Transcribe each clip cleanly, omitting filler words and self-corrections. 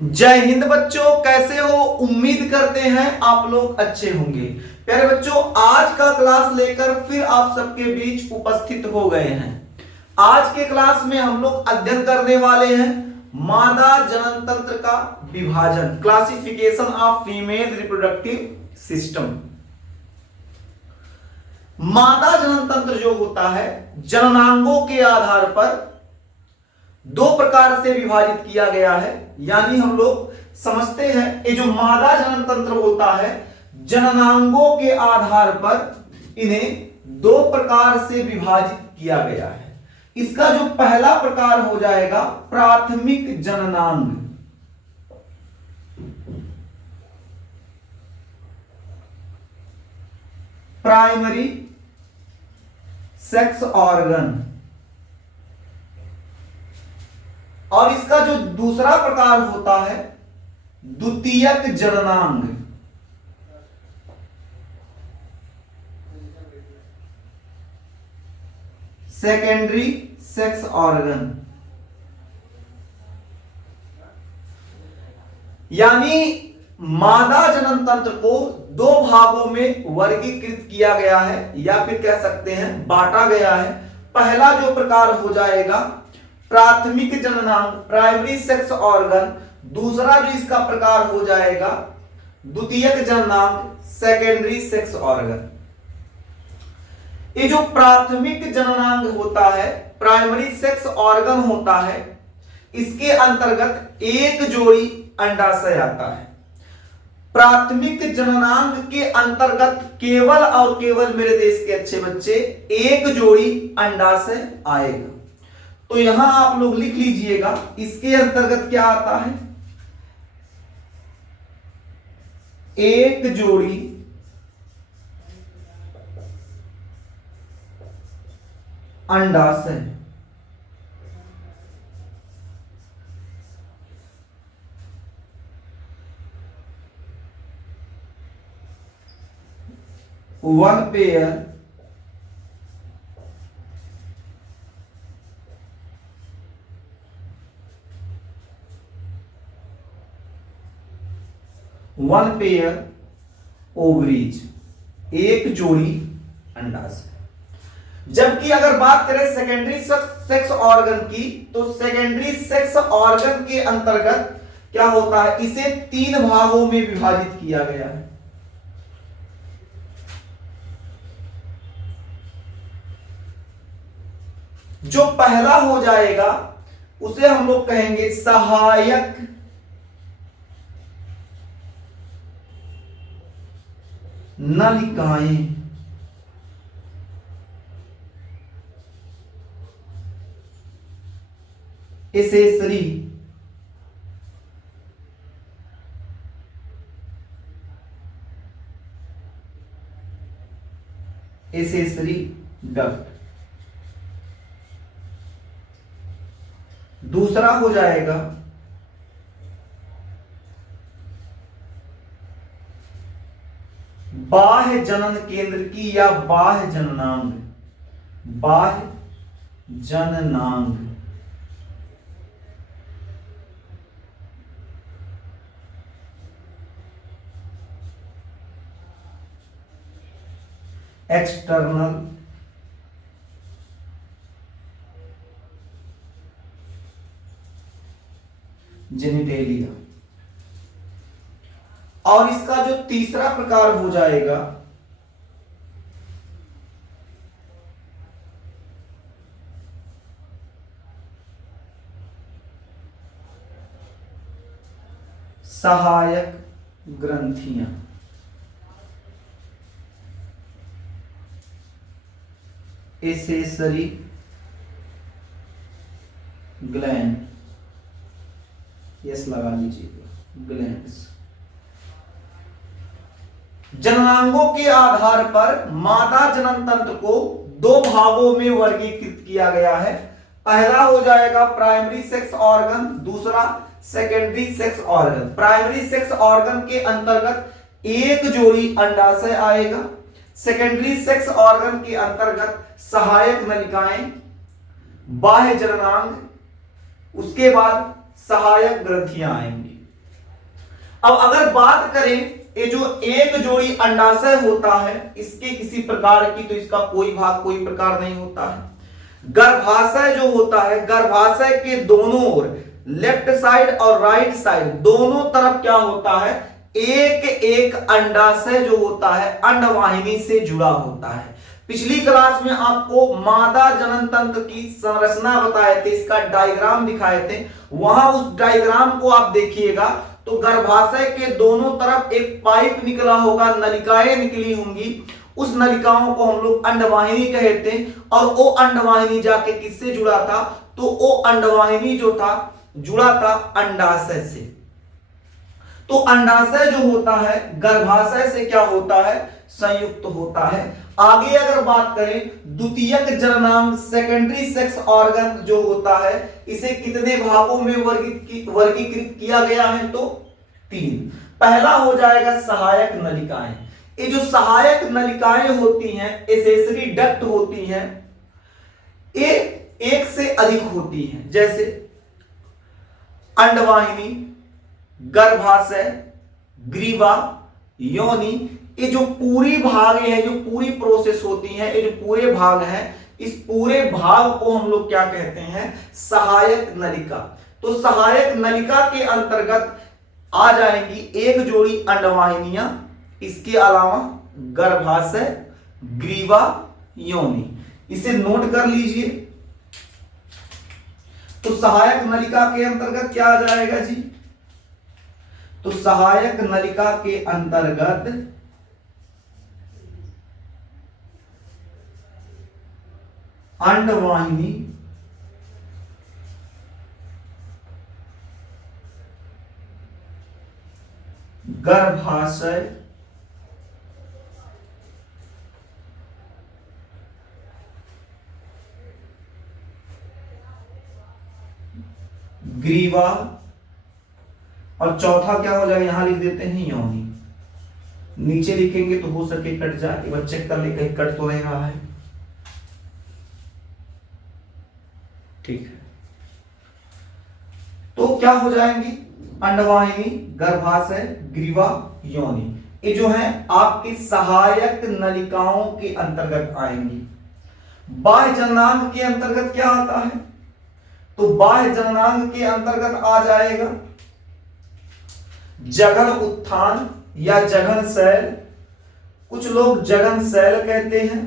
जय हिंद बच्चों, कैसे हो? उम्मीद करते हैं आप लोग अच्छे होंगे। प्यारे बच्चों, आज का क्लास लेकर फिर आप सबके बीच उपस्थित हो गए हैं। आज के क्लास में हम लोग अध्ययन करने वाले हैं मादा जनन तंत्र का विभाजन, classification of female reproductive system. मादा जनन तंत्र जो होता है, जननांगों के आधार पर दो प्रकार से विभाजित किया गया है। यानी हम लोग समझते हैं ये जो मादा जनन तंत्र होता है, जननांगों के आधार पर इन्हें दो प्रकार से विभाजित किया गया है। इसका जो पहला प्रकार हो जाएगा प्राथमिक जननांग, प्राइमरी सेक्स ऑर्गन, और इसका जो दूसरा प्रकार होता है द्वितीयक जननांग, सेकेंडरी सेक्स ऑर्गन। यानी मादा जनन तंत्र को दो भागों में वर्गीकृत किया गया है, या फिर कह सकते हैं बांटा गया है। पहला जो प्रकार हो जाएगा प्राथमिक जननांग, प्राइमरी सेक्स ऑर्गन। दूसरा जो इसका प्रकार हो जाएगा द्वितीयक जननांग, सेकेंडरी सेक्स ऑर्गन। ये जो प्राथमिक जननांग होता है, प्राइमरी सेक्स ऑर्गन होता है, इसके अंतर्गत एक जोड़ी अंडाशय आता है। प्राथमिक जननांग के अंतर्गत केवल और केवल मेरे देश के अच्छे बच्चे एक जोड़ी अंडाशय आएगा। तो यहां आप लोग लिख लीजिएगा, इसके अंतर्गत क्या आता है? एक जोड़ी अंडाशय। वन पेयर ओवरीज, एक जोड़ी अंडाशय। जबकि अगर बात करें सेकेंडरी सेक्स ऑर्गन की, तो सेकेंडरी सेक्स ऑर्गन के अंतर्गत क्या होता है? इसे तीन भागों में विभाजित किया गया है। जो पहला हो जाएगा उसे हम लोग कहेंगे सहायक नलिकाएं। Accessory duct. दूसरा हो जाएगा बाह्य जनन केंद्र की या बाह्य जननांग, बाह्य जननांग। External genitalia. और इसका जो तीसरा प्रकार हो जाएगा सहायक ग्रंथियां। एसेसरी ग्लैंड, यस लगा लीजिएगा, ग्लैंड्स। जननांगों के आधार पर मादा जनन तंत्र को दो भागों में वर्गीकृत किया गया है। पहला हो जाएगा प्राइमरी सेक्स ऑर्गन, दूसरा secondary sex organ. Primary sex organ के अंतर्गत एक जोड़ी अंडाशय आएगा। सेकेंडरी सेक्स ऑर्गन के अंतर्गत सहायक नलिकाएं, बाह्य जननांग, उसके बाद सहायक ग्रंथियां आएंगी। अब अगर बात करें ये जो एक जोड़ी अंडाशय होता है इसके किसी प्रकार की, तो इसका कोई भाग कोई प्रकार नहीं होता है। गर्भाशय जो होता है, गर्भाशय के दोनों ओर लेफ्ट साइड और राइट साइड दोनों तरफ क्या होता है, एक एक अंडाशय जो होता है अंडवाहिनी से जुड़ा होता है। पिछली क्लास में आपको मादा जनन तंत्र की संरचना बताए थे, इसका डायग्राम दिखाए थे, वहां उस डायग्राम को आप देखिएगा तो गर्भाशय के दोनों तरफ एक पाइप निकला होगा, नलिकाएं निकली होंगी, उस नलिकाओं को हम लोग अंडवाहिनी कहते हैं। और वो अंडवाहिनी जाके किससे जुड़ा था, तो वो अंडवाहिनी जो था जुड़ा था अंडाशय से। तो अंडाशय जो होता है गर्भाशय से क्या होता है, संयुक्त होता है। आगे अगर बात करें द्वितीयक जननांग सेकेंडरी सेक्स ऑर्गन जो होता है, इसे कितने भागों में वर्गीकृत किया गया है, तो 3। पहला हो जाएगा सहायक नलिकाएं। ये जो सहायक नलिकाएं होती हैं, एसेसरी डक्ट होती हैं, ये एक से अधिक होती हैं, जैसे अंडवाहिनी, गर्भाशय, ग्रीवा, योनि। ये जो पूरी भाग है, जो पूरी प्रोसेस होती है, ये जो पूरे भाग हैं, इस पूरे भाग को हम लोग क्या कहते हैं, सहायक नलिका। तो सहायक नलिका के अंतर्गत आ जाएंगी एक जोड़ी अंडवाहिनियां, इसके अलावा गर्भाशय, ग्रीवा, योनि। इसे नोट कर लीजिए। तो सहायक नलिका के अंतर्गत क्या आ जाएगा जी, तो सहायक नलिका के अंतर्गत अंडवाहिनी, गर्भाशय, ग्रीवा, और चौथा क्या हो जाएगा, यहां लिख देते हैं योनि। नीचे लिखेंगे तो हो सके कट जाए, एक बार चेक कर ले कहीं कट तो नहीं रहा है। ठीक है, तो क्या हो जाएंगी, अंडवाहिनी, गर्भाशय, ग्रीवा, योनि, ये जो है आपकी सहायक नलिकाओं के अंतर्गत आएंगी। बाह्य जननांग के अंतर्गत क्या आता है, तो बाह्य जननांग के अंतर्गत आ जाएगा जघन उत्थान या जघन शैल, कुछ लोग जघन शैल कहते हैं,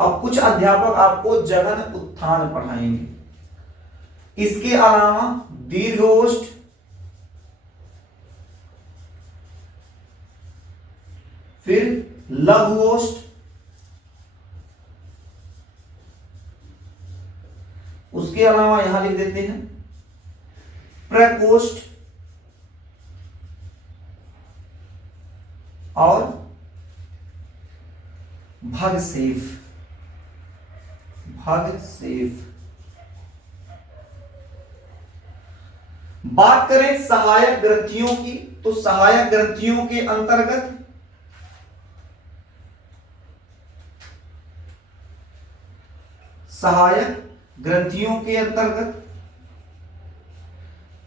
और कुछ अध्यापक आपको जघन उत्थान पढ़ाएंगे। इसके अलावा दीर्घोष्ठ, फिर लघुओष्ठ, उसके अलावा यहां लिख देते हैं प्रकोष्ठ और भगसेफ। बात करें सहायक ग्रंथियों की, तो सहायक ग्रंथियों के अंतर्गत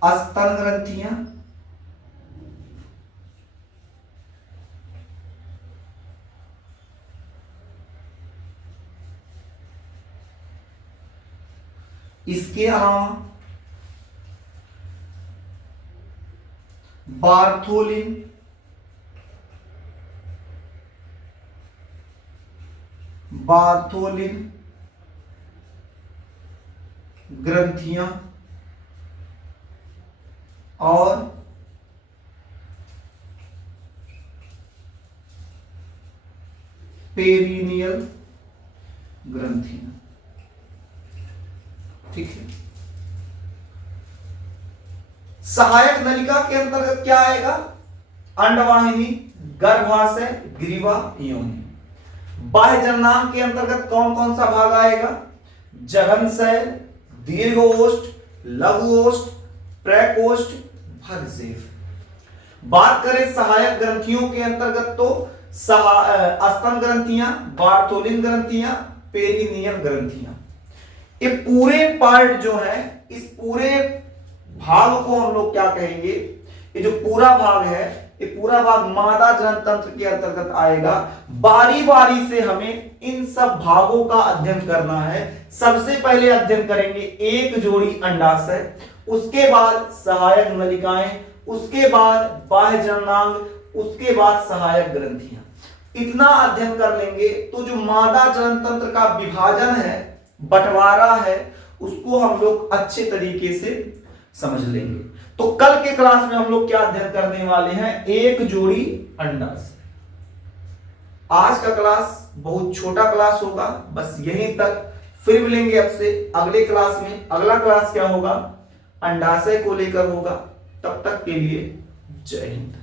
स्तन ग्रंथियां, इसके अलावा बार्थोलिन, ग्रंथियां और पेरिनियल ग्रंथियां। ठीक है, सहायक नलिका के अंतर्गत क्या आएगा, अंडवाहिनी, गर्भाशय, ग्रीवा, योनि। बाह्य जननांग के अंतर्गत कौन कौन सा भाग आएगा, जघन शैल, दीर्घोष्ठ, लघुओष्ठ, प्रकोष्ठ, भगसेफ। बात करें सहायक ग्रंथियों के अंतर्गत तो स्तन ग्रंथियां, बार्थोलिन ग्रंथियां, पेरिनियल ग्रंथियां। ये पूरे पार्ट जो है, इस पूरे भाग को हम लोग क्या कहेंगे, ये जो पूरा भाग है, ये पूरा भाग मादा जनन तंत्र के अंतर्गत आएगा। बारी बारी से हमें इन सब भागों का अध्ययन करना है। सबसे पहले अध्ययन करेंगे एक जोड़ी अंडाशय, उसके बाद सहायक नलिकाएं, उसके बाद बाह्य जननांग, उसके बाद सहायक ग्रंथियां। इतना अध्ययन कर लेंगे तो जो मादा जनन तंत्र का विभाजन है, बंटवारा है, उसको हम लोग अच्छे तरीके से समझ लेंगे। तो कल के क्लास में हम लोग क्या अध्ययन करने वाले हैं, एक जोड़ी अंडाशय। आज का क्लास बहुत छोटा क्लास होगा, बस यहीं तक। फिर मिलेंगे आपसे अगले क्लास में। अगला क्लास क्या होगा, अंडाशय को लेकर होगा। तब तक के लिए जय हिंद।